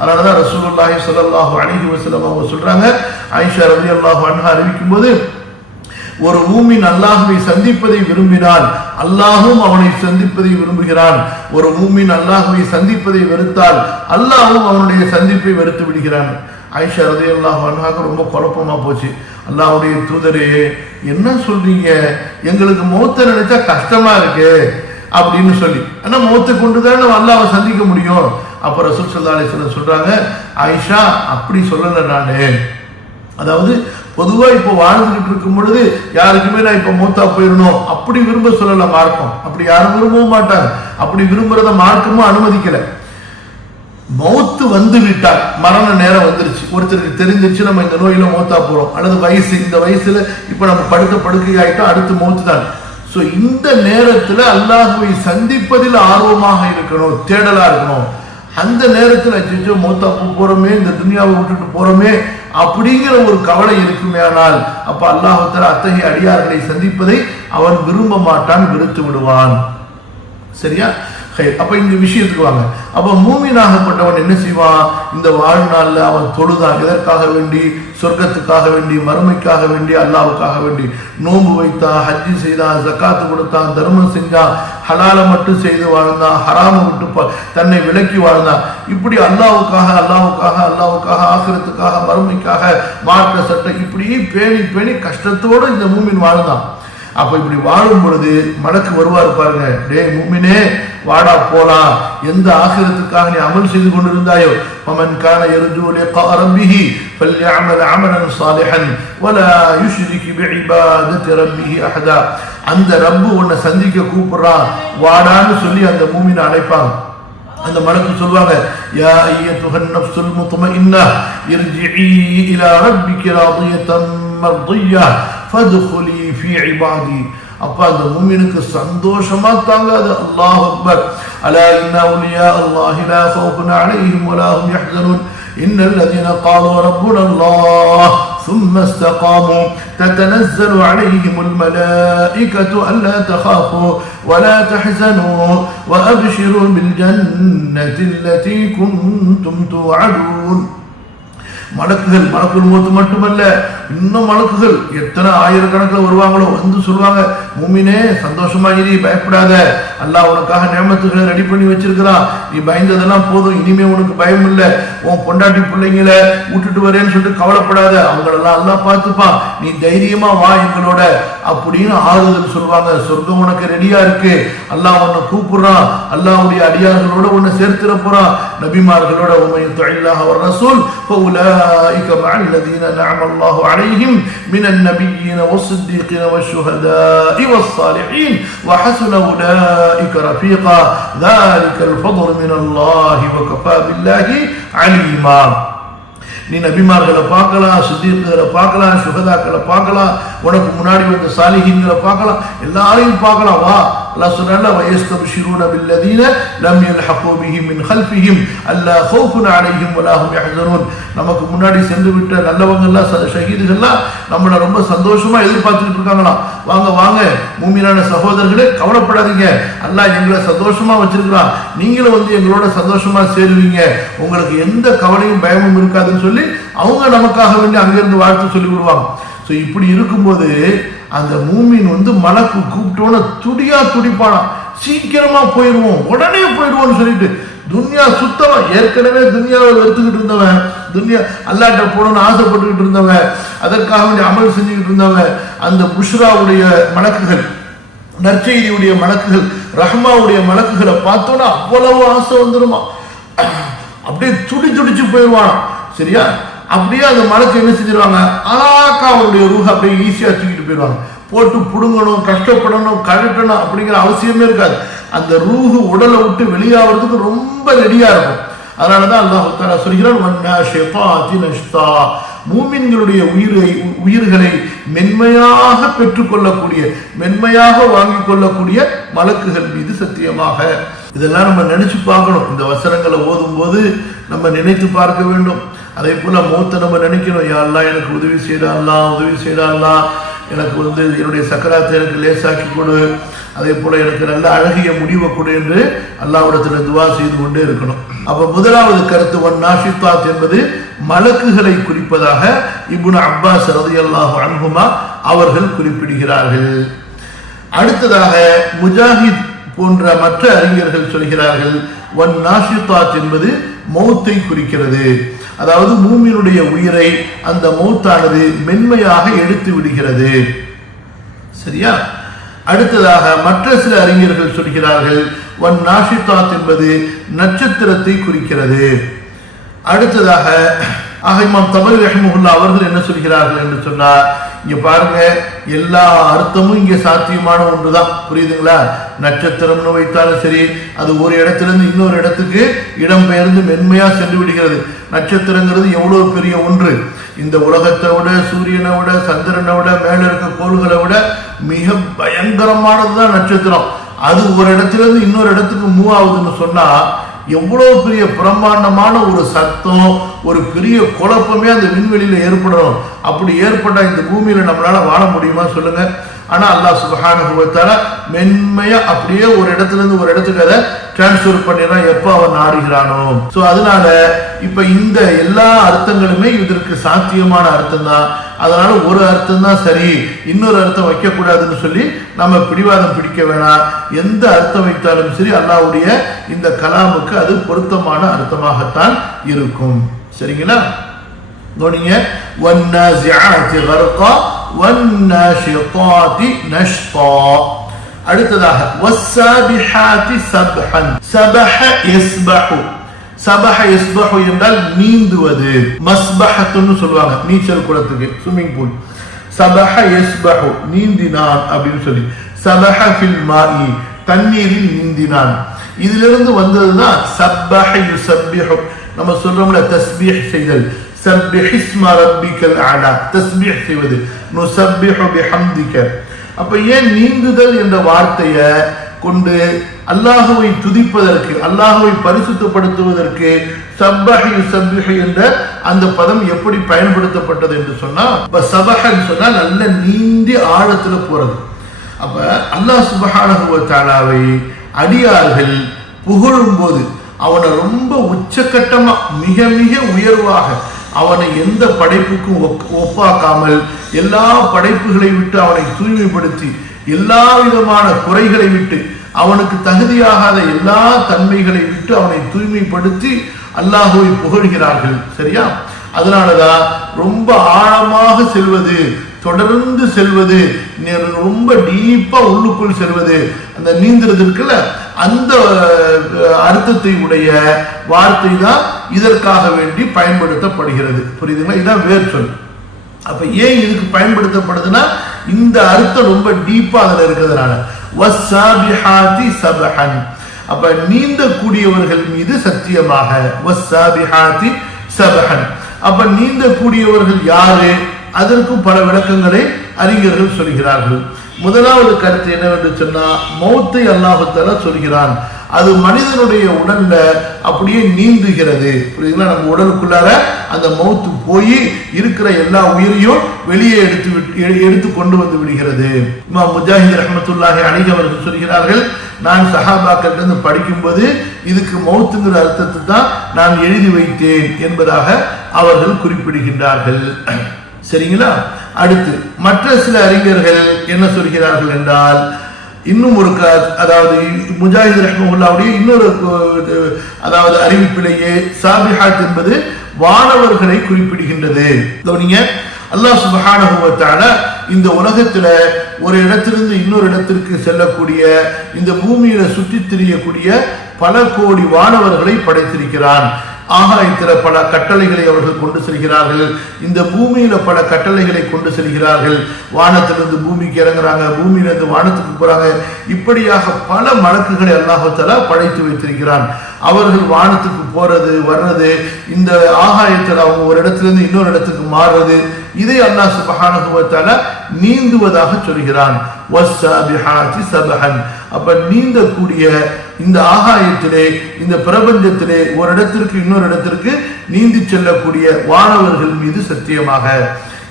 அதனாலதான் ரசூலுல்லாஹி ஸல்லல்லாஹு அலைஹி வஸல்லம் அவங்க சொல்றாங்க, ஆயிஷா ரலியல்லாஹு அன்ஹா அறிவிக்கும் போது, ஒரு மூமின் அல்லாஹ்வை சந்திப்பதை விரும்பினால் அல்லாஹும் அவனை சந்திப்பதை விரும்புகிறான். ஒரு மூமின் அல்லாஹ்வை சந்திப்பதை வெறுத்தால் அல்லாஹும் அவனுடைய சந்திப்பை வெறுத்து விடுகிறான். ஆயிஷா ரலியல்லாஹு அன்ஹாக்கு ரொம்ப குழப்பமா போச்சு. அல்லாஹ்வுடைய தூதரே, என்ன சொல்றீங்க, எங்களுக்கு மௌத்தை நினைச்சா கஷ்டமா இருக்கு அப்படின்னு சொல்லி. ஆனா மௌத்தை கொண்டுதான் நம்ம அல்லாஹ்வை சந்திக்க முடியும். அப்ப ரசூல் ஸல்லல்லாஹு அலைஹி வஸல்லம் சொல்றாங்க, ஆயிஷா அப்படி சொல்லல நானு. அதாவது பொதுவா இப்ப வாழ்ந்துகிட்டு இருக்கும் பொழுது யாருக்குமே நான் இப்ப மூத்தா போயிடணும் அப்படி விரும்ப சொல்லல மார்க்கம். அப்படி யாரும் விரும்பவும் மாட்டாங்க. அப்படி விரும்புறத மார்க்கமும் அனுமதிக்கல. மௌத்து வந்து விட்டால், மரண நேரம் வந்துருச்சு, ஒருத்தருக்கு தெரிஞ்சிருச்சு நம்ம இந்த நோயில மௌத்தா போறோம், அல்லது வயசு இந்த வயசுல இப்ப நம்ம படுக்கை ஆயிட்டோம், அடுத்து மௌத்து தான். சோ இந்த நேரத்துல அல்லாஹ்வை சந்திப்பதில் ஆர்வமாக இருக்கணும், தேடலா இருக்கணும். அந்த நேரத்துல அச்சோ மௌத்தா போறோமே, இந்த துனியாவை விட்டுட்டு போறோமே அப்படிங்கிற ஒரு கவலை இருக்குமே, ஆனால் அப்ப அல்லாஹ் தஆலா அத்தகைய அடியார்களை சந்திப்பதை அவன் விரும்ப மாட்டான், வெறுத்து விடுவான். சரியா? அப்ப இந்த விஷயத்துக்கு வாங்க. அப்ப மூமினாகப்பட்டவன் என்ன செய்வான்? இந்த வாழ்நாள்ல அவன் தொழுதான், எதற்காக வேண்டி? சொர்க்கத்துக்காக வேண்டி, மறுமைக்காக வேண்டி, அல்லாஹ்வுக்காக வேண்டி. நோன்பு வைத்தான், ஹஜ்ஜி செய்தான், ஜக்காத்து கொடுத்தான், தர்மம் செஞ்சான், ஹலால மட்டும் செய்து வாழ்ந்தான், ஹராம விட்டு தன்னை விலக்கி வாழ்ந்தான். இப்படி அல்லாஹ்வுக்காக அல்லாஹ்வுக்காக அல்லாஹ்வுக்காக ஆகிரத்துக்காக மறுமைக்காக மார்க்க சட்டம் இப்படி பேணி பேணி கஷ்டத்தோடு இந்த மூமின் வாழ்ந்தான். அப்ப இப்படி வாழும் பொழுது மலக்கு வருவார் பாருங்க, டே மூமினே வாடா போலாம், எந்த ஆகிரத்துக்காக நீ அமல் செய்து கொண்டிருந்தாயோ, மமன் கான யர்ஜூ லிகா ரப்பிஹி ஃபல்யஅமல் அமலன் ஸாலிஹன் வலா யுஷ்ரிக் பிஇபாதத்தி ரப்பிஹி அஹதா. அந்த ரப்பு உன்னை சந்திக்க கூப்பிடுறான் வாடான்னு சொல்லி அந்த மூமினை அழைப்பாங்க. அந்த மலக்கு சொல்வாங்க, யா அய்யத்துஹன் நஃப்ஸுல் முத்மஇன்னா இர்ஜிஇ இலா ரப்பிகி ராதியத்தன் மர்திய்யா ஃபத்குலி ஃபீ இபாதி. அப்ப அந்த மூமினுக்கு சந்தோஷமா தாங்காது. அல்லாஹ் அக்பர். அலா இன்ன அவுலியா அல்லாஹி லா கௌஃபுன் அலைஹிம் வலா ஹும் யஹ்ஸனூன் இன்னல் லதீன காலூ ரப்புனா அல்லாஹ் ثم استقاموا تتنزل عليهم الملائكة ألا تخافوا ولا تحزنوا وأبشروا بالجنة التي كنتم توعدون. மலக்குகள், மலக்குள் மௌத் மட்டுமல்ல, இன்னும் மலக்குகள் எத்தனை ஆயிரக்கணக்கில் வருவாங்களோ வந்து சொல்லுவாங்க, மூமினே சந்தோஷமா இரு, பயப்படாத, அல்லாஹ் உனக்காக நியமத்துகளை ரெடி பண்ணி வச்சிருக்கிறான், நீ பயந்ததெல்லாம் போதும், இனிமே உனக்கு பயம் இல்லை, உன் பொண்டாட்டி பிள்ளைங்களை விட்டுட்டு வரேன்னு சொல்லிட்டு கவலைப்படாத, அவங்களெல்லாம் அல்லாஹ் பார்த்துப்பான், நீ தைரியமா வா எங்களோட அப்படின்னு ஆறுதல் சொல்லுவாங்க. சொர்க்கம் உனக்கு ரெடியா இருக்கு, அல்லாஹ் உன்னை கூப்பிடுறான், அல்லாஹ்வுடைய அடியார்களோட உன்னை சேர்த்துற போறான், நபிமார்களோட. உம்மை யுத்திஇல்லாஹ வர் ரசூல் فأولئك مع الذين أنعم الله عليهم من النبيين والصديقين والشهداء والصالحين وحسن أولئك رفيقا ذلك الفضل من الله وكفى بالله عليما. நீ நபிமார்களை பார்க்கலாம், சித்தீக்களை பார்க்கலாம், சுஹதாக்களை பார்க்கலாம், உனக்கு முன்னாடி வந்த சாலிஹீன்களை பார்க்கலாம், எல்லாரையும் பார்க்கலாம். வா, அல்லாஹ் சொன்னால வயஸ்தப்ஷிரூன பில்லதீன லம் யல்ஹகு பிஹிம் மின் கல்ஃபிஹிம் அல்லா கௌஃபுன் அலைஹிம் வலா ஹும் யஹ்ஸனூன். நமக்கு முன்னாடி சென்று விட்ட நல்லவங்க எல்லாம், ஷஹீதுகள்லாம் நம்மளை ரொம்ப சந்தோஷமா எதிர்பார்த்துட்டு இருக்காங்களாம். வாங்க வாங்க மூமினான சகோதரர்களே, கவலைப்படாதீங்க, அல்லாஹ் எங்களை சந்தோஷமா வச்சிருக்கிறான், நீங்களும் வந்து எங்களோட சந்தோஷமா சேருவீங்க, உங்களுக்கு எந்த கவலையும் பயமும் இருக்காதுன்னு சொல்லி அவங்க நமக்காக வேண்டி அங்கிருந்து வாழ்த்து சொல்லி விடுவாங்க. ஸோ இப்படி இருக்கும்போது அந்த மூமின் வந்து மலக்கு கூப்பிட்டோன்னு துடியா துடிப்பானா, சீக்கிரமா போயிடுவோம், உடனே போயிடுவோம்னு சொல்லிட்டு. துன்யா சுத்தமா, ஏற்கனவே துன்யாவை எடுத்துக்கிட்டு இருந்தவன், துன்யா அல்லாஹ்ட்ட போகணும்னு ஆசைப்பட்டுக்கிட்டு இருந்தவன், அதற்காக வேண்டிய அமல் செஞ்சுக்கிட்டு இருந்தவன், அந்த புஷ்ராவுடைய மலக்குகள், நற்செய்தியுடைய மலக்குகள், ரஹ்மாவுடைய மலக்குகளை பார்த்தோன்னா அவ்வளவு ஆசை வந்துருமா, அப்படியே துடிச்சு போயிடுவான். சரியா? அப்படியே அந்த மலக்கு என்ன செஞ்சிருவாங்க, அழகா அவருடைய ரூஹ அப்படியே ஈஸியா தூக்கிட்டு போயிடுவாங்க. போட்டு புடுங்கணும், கஷ்டப்படணும், கழட்டணும் அப்படிங்கிற அவசியமே இருக்காது. அந்த ரூஹு உடலை விட்டு வெளியாகிறதுக்கு ரொம்ப ரெடியா இருக்கும். அதனாலதான் அல்லாஹ் தஆலா சொல்கிறான், மூமின்களுடைய உயிர்களை மென்மையாக பெற்றுக்கொள்ளக்கூடிய, மென்மையாக வாங்கிக் கொள்ளக்கூடிய மலக்குகள் மீது சத்தியமாக. இதெல்லாம் நம்ம நினைச்சு பார்க்கணும். இந்த வசனங்களை ஓதும் போது நம்ம நினைத்து பார்க்க வேண்டும். அதே போல மௌத்தை நம்ம நினைக்கணும், யா அல்லாஹ் எனக்கு உதவி செய்யலாம், உதவி செய்யலாம், எனக்கு என்னுடைய சக்கராத்தை எனக்கு லேசாக்கி கொடு, அதே போல எனக்கு நல்ல அழகிய முடிவை கொடு என்று அல்லாஹ்விடத்தில் துவா செய்து கொண்டே இருக்கணும். அப்ப முதலாவது கருத்து வன்னாஷித்தாத் என்பது மலக்குகளை குறிப்பதாக இப்னு அப்பாஸ் ரலியல்லாஹு அன்ஹுமா அவர்கள் குறிப்பிடுகிறார்கள். அடுத்ததாக முஜாஹித் போன்ற மற்ற அறிஞர்கள் சொல்கிறார்கள் வன்னாஷித்தாத் என்பது மௌத்தை குறிக்கிறது. அதாவது மூமினுடைய உயிரை அந்த மௌத்தானது மென்மையாக எடுத்து விடுகிறது. சரியா? அடுத்ததாக மற்ற சில அறிஞர்கள் சொல்கிறார்கள் வன்னாஷித்தாத் என்பது நட்சத்திரத்தை குறிக்கிறது. அடுத்ததாக இமாம் தபரி ரஹ்மத்துல்லாஹி அவர்கள் என்ன சொல்கிறார்கள் என்று சொன்னார், இங்க பாருங்க, எல்லா அர்த்தமும் இங்க சாத்தியமான ஒன்றுதான். புரியுதுங்களா? நட்சத்திரம்னு வைத்தாலும் சரி, அது ஒரு இடத்திலிருந்து இன்னொரு இடத்துக்கு இடம்பெயர்ந்து மென்மையா சென்று விடுகிறது. நட்சத்திரங்கிறது எவ்வளவு பெரிய ஒன்று! இந்த உலகத்தை விட, சூரியனை விட, சந்திரனை விட, மேல இருக்க கோள்களை விட மிக பயங்கரமானதுதான் நட்சத்திரம். அது ஒரு இடத்திலிருந்து இன்னொரு இடத்துக்கு மூவ் ஆகுதுன்னு சொன்னா எவ்வளவு பெரிய பிரம்மாண்டமான ஒரு சத்தம், ஒரு பெரிய குழப்பமே அந்த விண்வெளியில ஏற்படணும். அப்படி ஏற்பட்டா இந்த பூமியில நம்மளால வாழ முடியுமா சொல்லுங்க? ஆனா அல்லாஹ் சுப்ஹானஹு வ தஆலா மென்மையா அப்படியே ஒரு இடத்துல இருந்து ஒரு இடத்துக்கு அதை டிரான்ஸ்ஃபர் பண்ணிடுறான் எப்ப அவன் நாடுகிறானோ. சோ அதனால இப்ப இந்த எல்லா அர்த்தங்களுமே இதற்கு சாத்தியமான அர்த்தம் தான். அதனால ஒரு அர்த்தம் தான் சரி, இன்னொரு அர்த்தம் வைக்க கூடாதுன்னு சொல்லி நம்ம பிடிவாதம் பிடிக்க வேணாம். எந்த அர்த்தம் வைத்தாலும் சரி அல்லாஹ்வுடைய இந்த கலாமுக்கு அது பொருத்தமான அர்த்தமாகத்தான் இருக்கும். சரிங்களா? கவனிங்க, வன்னாஸிஆத்தி கர்கா வன்னாஷிதாத்தி நஷ்தா. அடுத்ததாக வஸ்ஸாபிஹாத்தி சப்ஹன். சபஹ யஸ்பஹு. சபஹ யஸ்பஹு என்றால் நீந்துவது. மஸ்பஹத்துன்னு சொல்லுவாங்க நீச்சல் குளத்துக்கு, ஸ்விமிங் பூல். சபஹ யஸ்பஹு நீந்தினான் அப்படின்னு சொல்லி. சபஹ ஃபில் மாஇ தண்ணீரில் நீந்தினான். இதிலிருந்து வந்ததுதான் சப்பஹ யுஸப்பிஹு. நம்ம சொல்றோம்ல தஸ்பீஹ் செய்தல், சப்பிஹ் இஸ்ம ரப்பிக்கல் அலா, தஸ்பீஹ் செய்வது. நுஸப்பிஹு பிஹம்திக. அப்ப ஏன் நீந்துதல் என்ற வார்த்தையை கொண்டு அல்லாஹுவை துதிப்பதற்கு, அல்லாஹுவை பரிசுத்தப்படுத்துவதற்கு சப்பஹ யுஸப்பிஹு என்ற அந்த பதம் எப்படி பயன்படுத்தப்பட்டது என்று சொன்னா, சபஹன்னு சொன்னா நல்ல நீந்தி ஆழத்துல போறது. அப்ப அல்லாஹ் சுப்ஹானஹு வ தஆலாவை அடியார்கள் புகழும் போது அவனை ரொம்ப உச்சக்கட்டமா மிக மிக உயர்வாக அவனை எந்த படைப்புக்கும் ஒப்பாக்காமல் எல்லா படைப்புகளை விட்டு அவனை தூய்மைப்படுத்தி எல்லா விதமான குறைகளை விட்டு அவனுக்கு தகுதியாகாத எல்லா தன்மைகளை விட்டு அவனை தூய்மைப்படுத்தி அல்லாஹுவை புகழ்கிறார்கள். சரியா? அதனாலதான் ரொம்ப ஆழமாக செல்வது, தொடர்ந்து செல்வது, ரொம்ப டீப்பா உள்ளுக்குள் செல்வது, அந்த நீந்துறது இருக்குல்ல, அந்த அர்த்தத்தை உடைய வார்த்தை தான் இதற்காக வேண்டி பயன்படுத்தப்படுகிறது. புரியுதுங்களா? இதுதான் வேர் சொல். அப்ப ஏன் இதுக்கு பயன்படுத்தப்படுதுன்னா இந்த அர்த்தம் ரொம்ப டீப்பா அதுல இருக்கிறதுனால. வஸ்ஸாபிஹாத்தி சபஹன். அப்ப நீந்தக்கூடியவர்கள் மீது சத்தியமாக. வஸ்ஸாபிஹாத்தி சபஹன். அப்ப நீந்தக்கூடியவர்கள் யாரு? அதற்கும் பல விளக்கங்களை அறிஞர்கள் சொல்கிறார்கள். முதலாவது கருத்து என்னவென்று சொன்னா, மௌத்தை அல்லாஹ் தஆலா சொல்கிறான். அது மனிதனுடைய உடல்ல அப்படியே நீந்துகிறது. புரியுதுங்களா? நம்ம உடலுக்குள்ளார அந்த மௌத்து போய் இருக்கிற எல்லா உயிரையும் வெளியே எடுத்து கொண்டு வந்து விடுகிறது. இமாம் முஜாஹித் ரஹ்மத்துல்லாஹி அலைஹி அவர்கள் சொல்கிறார்கள், நான் சஹாபாக்கள் இருந்து படிக்கும்போது இதுக்கு மௌத்துங்கிற அர்த்தத்தை தான் நான் எழுதி வைத்தேன் என்பதாக அவர்கள் குறிப்பிடுகின்றார்கள். சரிங்களா? அடுத்து மற்ற சில அறிஞர்கள் என்ன சொல்கிறார்கள் என்றால், இன்னும் ஒரு அதாவது முஜாஹித் ரஹ்மத்துல்லாஹி இன்னொரு அதாவது அறிவிப்பிலேயே சாபிஹாத் என்பது வானவர்களை குறிப்பிடுகின்றது. கவனிங்க, அல்லாஹ் சுப்ஹானஹு வ தஆலா இந்த உலகத்துல ஒரு இடத்திலிருந்து இன்னொரு இடத்திற்கு செல்லக்கூடிய, இந்த பூமியில சுற்றித் திரியக்கூடிய பல கோடி வானவர்களை படைத்திருக்கிறான். ஆகாயத்தில பல கட்டளைகளை அவர்கள் கொண்டு செல்கிறார்கள். இந்த பூமியில பல கட்டளைகளை கொண்டு செல்கிறார்கள். வானத்திலிருந்து பூமிக்கு இறங்குறாங்க, பூமியிலிருந்து வானத்துக்கு போறாங்க. இப்படியாக பல மலக்குகளை அல்லாஹ் தஆலா படைத்து வைத்திருக்கிறான். அவர்கள் வானத்துக்கு போறது வர்றது, இந்த ஆகாயத்தில் அவங்க ஒரு இடத்திலிருந்து இன்னொரு இடத்துக்கு மாறுறது, இதை அல்லாஹ் சுப்ஹானஹு வ தஆலா நீந்துவதாக சொல்கிறான். வஸ்ஸாபிஹாத்தி சபஹன். அப்ப நீந்தக்கூடிய இந்த ஆகாயத்திலே, இந்த பிரபஞ்சத்திலே ஒரு இடத்திற்கு இன்னொரு இடத்திற்கு நீந்தி செல்லக்கூடிய வானவர்கள் மீது சத்தியமாக.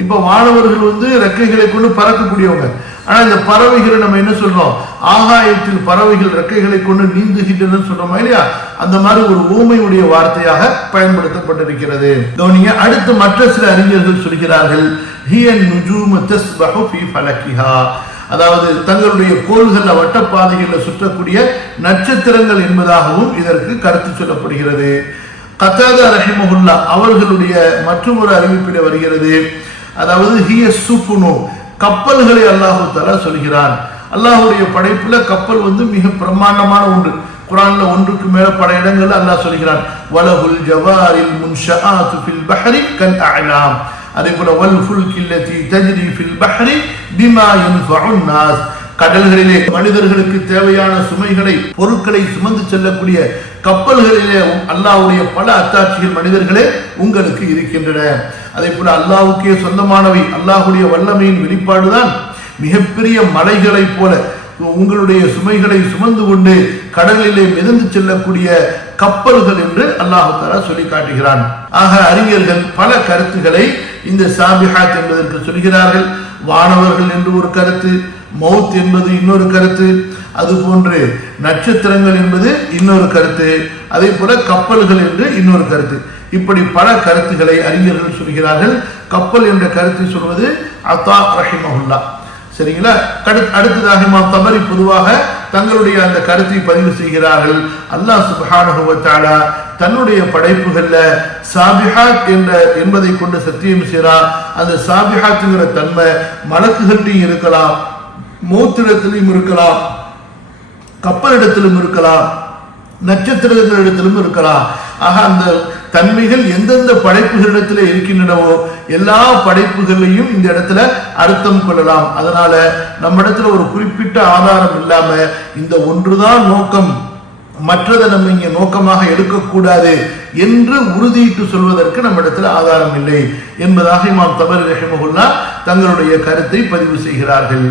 இப்ப வானவர்கள் ரெக்கைகளை கொண்டு பறக்கக்கூடியவங்க. ஆனா இந்த பறவைகளை நம்ம என்ன சொல்றோம், ஆகாயத்தில் பறவைகள் ரெக்கைகளை கொண்டு நீந்துகின்றன சொல்றோமா இல்லையா, அந்த மாதிரி ஒரு ஊமையுடைய வார்த்தையாக பயன்படுத்தப்பட்டிருக்கிறது. கவனிங்க, அடுத்து மற்ற சில அறிஞர்கள் சொல்கிறார்கள், ஹியன் நுஜூமு தஸ்பஹு ஃபீ ஃபலகிஹா, அதாவது தங்களுடைய கோள்கள் வட்டப்பாதைகளில் சுற்றக்கூடிய நட்சத்திரங்கள் என்பதாகவும் இதற்கு கருத்து சொல்லப்படுகிறது. கத்தாதா ரஹிமஹுல்லா அவர்களுடைய மற்றொரு அறிவிப்பிட வருகிறது, அதாவது ஹிய சுஃபுனு, கப்பல்களை அல்லாஹு தஆலா சொல்கிறான். அல்லாஹ்வுடைய படைப்புல கப்பல் மிக பிரமாண்டமான ஒன்று. குர்ஆன்ல ஒன்றுக்கு மேல பல இடங்கள்ல அல்லாஹ் சொல்கிறான், வலஹுல் ஜவாரில் முன்ஷஆத்து ஃபில் பஹரி கல் அஅலாம், அதே போல வல் ஃபுல்கில்லதி தஜ்ரி ஃபில் பஹரி பிமா யன்ஃபஉன் நாஸ், கடல்களிலே மனிதர்களுக்கு தேவையான சுமைகளை பொருட்களை சுமந்து செல்லக்கூடிய கப்பல்களிலே அல்லாஹ்வுடைய பல அத்தாட்சிகள் மனிதர்களே உங்களுக்கு இருக்கின்றன. அதே போல அல்லாஹ்வுக்கே சொந்தமானவை, அல்லாஹ்வுடைய வல்லமையின் வெளிப்பாடுதான் மிகப்பெரிய மலைகளை போல உங்களுடைய சுமைகளை சுமந்து கொண்டு கடலிலே மிதந்து செல்லக்கூடிய கப்பல்கள் என்று அல்லாஹ் தஆலா சொல்லி காட்டுகிறான். ஆக அறிஞர்கள் பல கருத்துக்களை இந்த சாபிஹாத் என்பதற்கு சொல்கிறார்கள். வானவர்கள் என்று ஒரு கருத்து, மௌத் என்பது இன்னொரு கருத்து, அதுபோன்று நட்சத்திரங்கள் என்பது இன்னொரு கருத்து, அதே போல கப்பல்கள் என்று இன்னொரு கருத்து. இப்படி பல கருத்துக்களை அறிஞர்கள் சொல்கிறார்கள். கப்பல் என்ற கருத்தை சொல்வது அத்தா ரஹிமஹுல்லா. சரிங்களா? அடுத்ததாக இமாம் தபரி பொதுவாக தங்களுடைய அந்த கருத்தை பதிவு செய்கிறார்கள். அல்லாஹ் சுப்ஹானஹு வ தஆலா தன்னுடைய படைப்புகள்ல சாபிஹாத் என்பதை கொண்டு சத்தியம் செய்கிறார். அந்த சாபிஹாத்ங்கிற தன்மை மலக்குகளிலும் இருக்கலாம், மௌத்திடத்திலும் இருக்கலாம், கப்பலிடத்திலும் இருக்கலாம், நட்சத்திரங்களிடத்திலும் இருக்கலாம். ஆக அந்த தன்மைகள் எந்தெந்த படைப்புகளிடத்தில் இருக்கின்றனவோ எல்லா படைப்புகளையும் இந்த இடத்துல அர்த்தம் கொள்ளலாம். அதனால நம்ம இடத்துல ஒரு குறிப்பிட்ட ஆதாரம் இல்லாம இந்த ஒன்றுதான் நோக்கம், மற்றதை நம்ம இங்க நோக்கமாக எடுக்கக்கூடாது என்று உறுதியிட்டு சொல்வதற்கு நம்ம இடத்துல ஆதாரம் இல்லை என்பதாக இமாம் தபரி ரஹிமஹுல்லா தங்களுடைய கருத்தை பதிவு செய்கிறார்கள்.